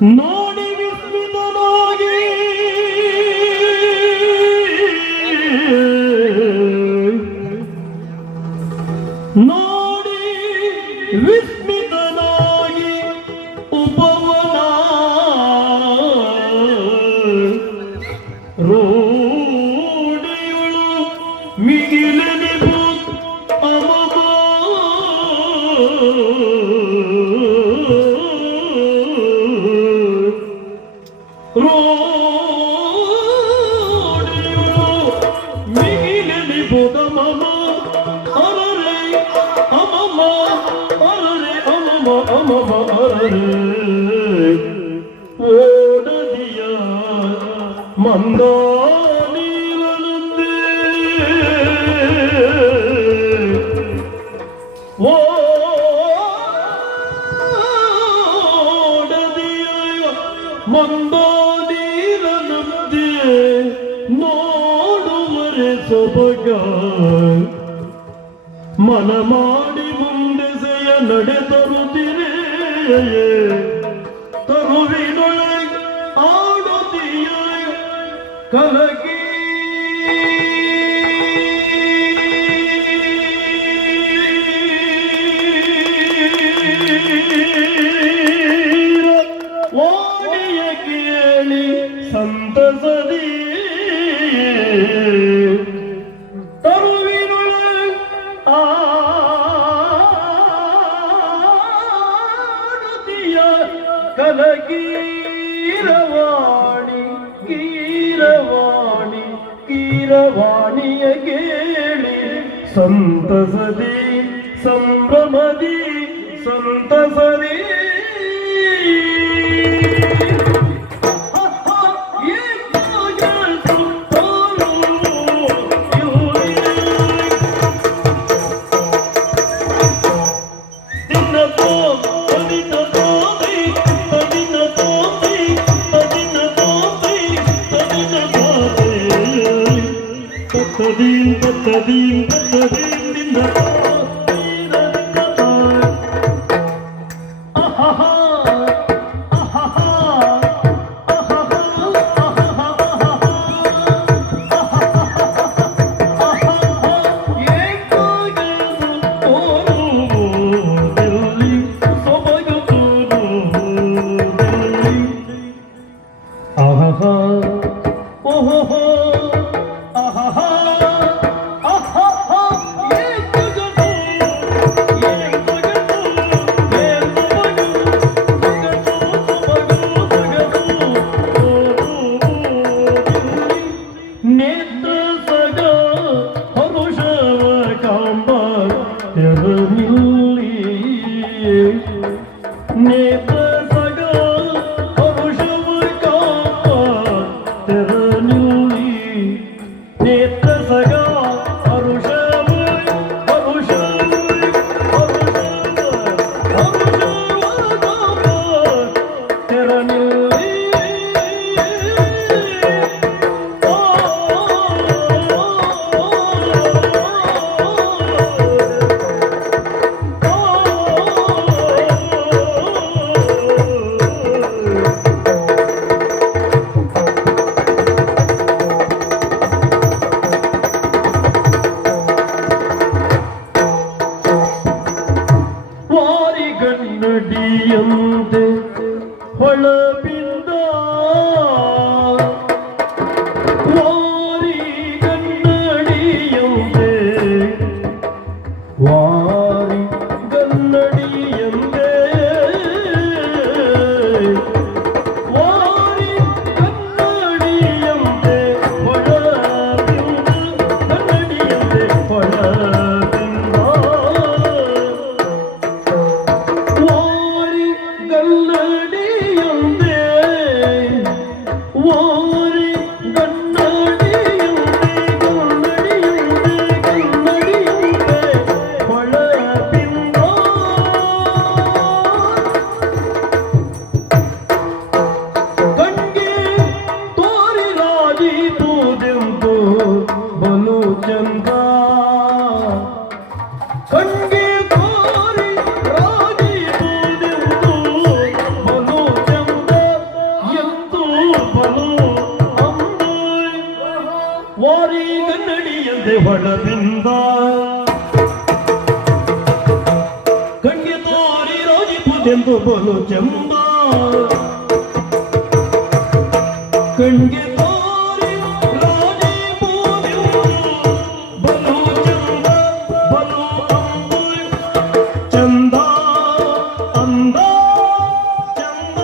ನೋಡಿ ವಿಸ್ಮಿತನಾಗಿ ನೋಡಿ ವಿಸ್ಮಿತನಾಗಿ ಉಪವನ ರೋಡಿಗಳು ಮಿಗಿಲೆನೆಬು ಅಮಮ ರೋಡಿಗಳು ಮಿಗಿಲೆನೆಬು ಅಮಮ ಅರರೆ ಅಮಮ ಅರರೆ ಅಮಮ ಅಮಮ ಅರರೆ ಓಡದಿಯ ಮಂದಾನಿರಲಂದೆ ಓಡದಿಯ ಮಂದಾನಿರಲಂದೆ ನೋಡುವರೆ ಸೊಬಗ ಮನ ಮಾಡಿ ಮುಂದೆ ಸೆಯ ನಡೆ ತರುತ್ತಿರೇ ತರುವಿನೊಳಗೆ ಆಡುತ್ತೀಯ ಕಲಗಿ ಓಡಿಯ ಕೇಳಿ ಸಂತಸದಿ ತರುವಿನೊಳಗೆ ಆಡುತ್ತೀಯ ಕಲಗೀರವಾಣಿ ಕೀರವಾಣಿ ಕೀರವಾಣಿಯ ಕೇಳಿ ಸಂತಸದಿ ಸಂಭ್ರಮದಿ ಸಂತಸದಿ Tadin, tadin, tadin, dinda. ಗನ್ನಡಿಯಂತೆ ಹೊಳಪಿಂದ ವಾರಿ ಗನ್ನಡಿಯಂತೆ ವಾರಿ ಗನ್ನಡಿಯಂತೆ ವಾರಿ ಗನ್ನಡಿಯಂತೆ ಹೊಳಪಿಂದ ಗನ್ನಡಿಯಂತೆ ಹೊಳಪಿಂದ ಗನ್ನಡಿಯಂತೆ ಬಡದಿಂದ ಕಣ್ಗೆ ತೋರಿ ರೋಜಿಪುದೆಂದು ಬಲು ಚಂದ ಕಣ್ಗೆ ತೋರಿ ರೋಜಿಪುದೆಂದು ಬಲು ಚಂದ ಬಲು ಅಂದು ಚಂದ ಅಂದ ಚಂದ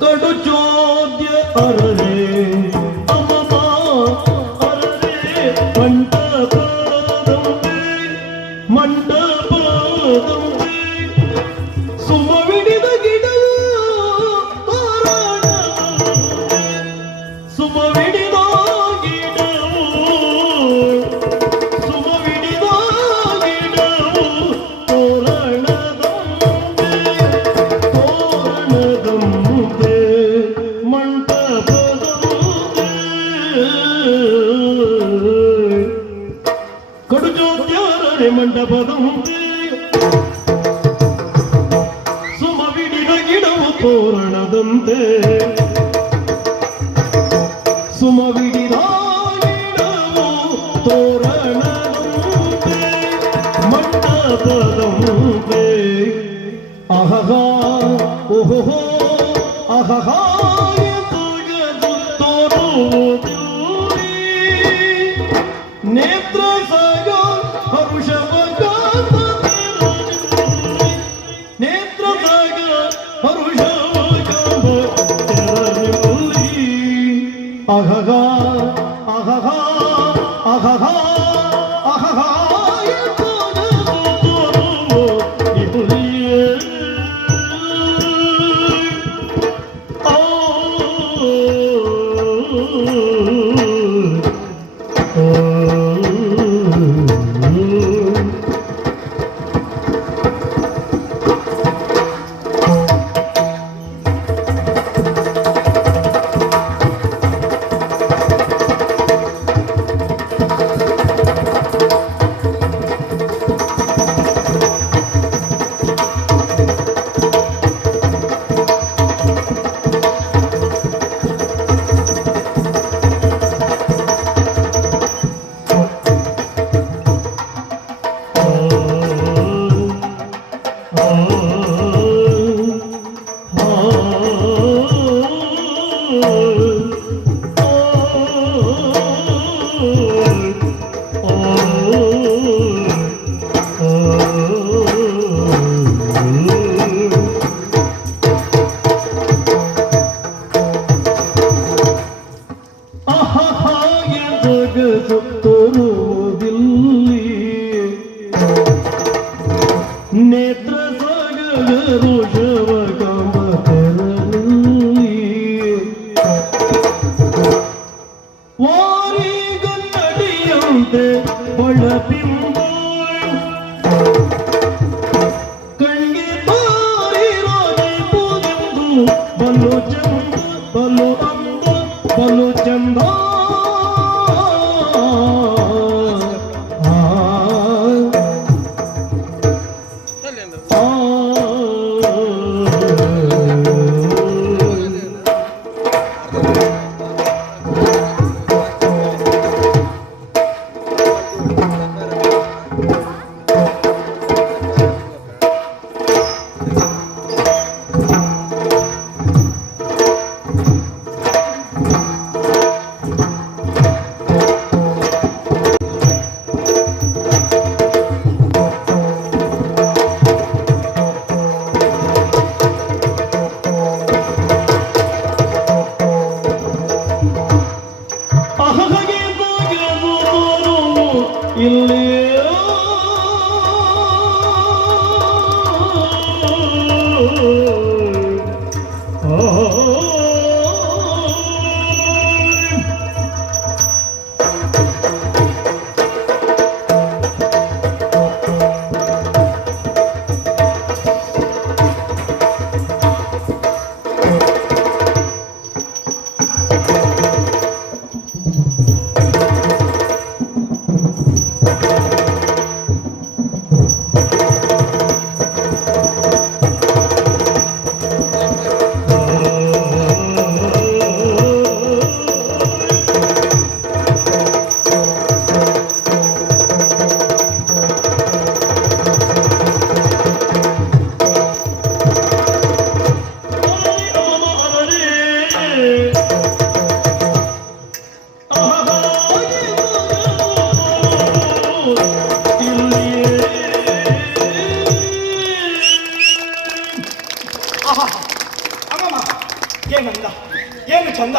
ಕಡು ಚೋದ್ಯ ಅರರೆ ಅಮಮ ಅರರೆ ಮಂಟಪದಂತೆ ಸುಮವಿಡಿದ ಗಿಡವು ತೋರಣದಂತೆ ಸುಮವಿಡಿದ ಗಿಡವು ಸುಮವಿಡಿದ ಗಿಡವು ತೋರಣದಂತೆ ಮಂಟಪದಂತೆ ಕಡು ಚೋದ್ಯರರೆ ಮಂಟಪದಂತೆ ಸುಮವಿಡಿದ ಗಿಡವು ತೋರಣದಂತೆ ಸುಮವಿಡಿದ ಗಿಡವು ತೋರಣದಂತೆ ಮಂಟಪದಂತೆ ಅಹಹ ಓಹೋ ಅಹಹ ತುಗದು ತೋರುವುದಿಲ್ಲಿ ನೇತ್ರ ಸಗ ಹರುಷವ ನೇತ್ರ ಸಗ ಹರುಷವ ಅಹಹ ಅಹಹ ಅಹಹ ಅಹಹ ಋಷವ ಕಾಂಬ ತೆರಳಿ ವಾರಿಗನ್ನಡಿಯಂತೆ ಒಳಬಿಂಬ ಕಣ್ಣಿಗೆ ತಾರಿರಾಗಿ ಪೂದೆಂದು ಬಲು ಚಂದ ಬಲು ಅಂದ ಬಲು ಚಂದ ಇಲ್ಲಿ ಅಮ್ಮಮ್ಮ ಏನಂದ ಏನು ಚಂದ